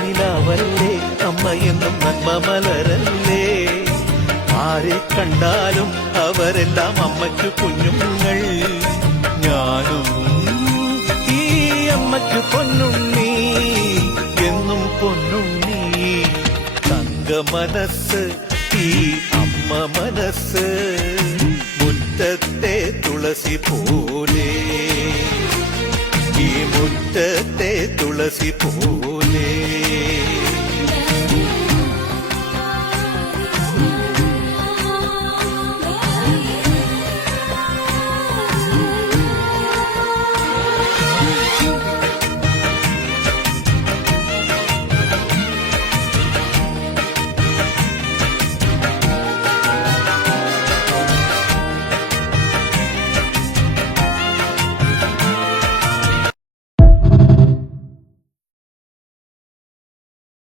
നിലാവല്ലേ അമ്മ എന്നും നന്മ മലരല്ലേ. ആരെ കണ്ടാലും അവരെല്ലാം അമ്മയ്ക്ക് കുഞ്ഞുങ്ങൾ. ഞാനും ഈ അമ്മയ്ക്ക് പൊന്നുണ്ണി, എന്നും പൊന്നുണ്ണി. തങ്ക മനസ്സ് ഈ അമ്മ മനസ്സ്, മുറ്റത്തെ തുളസി പോലെ, ഈ മുറ്റത്തെ തുളസി പോലെ.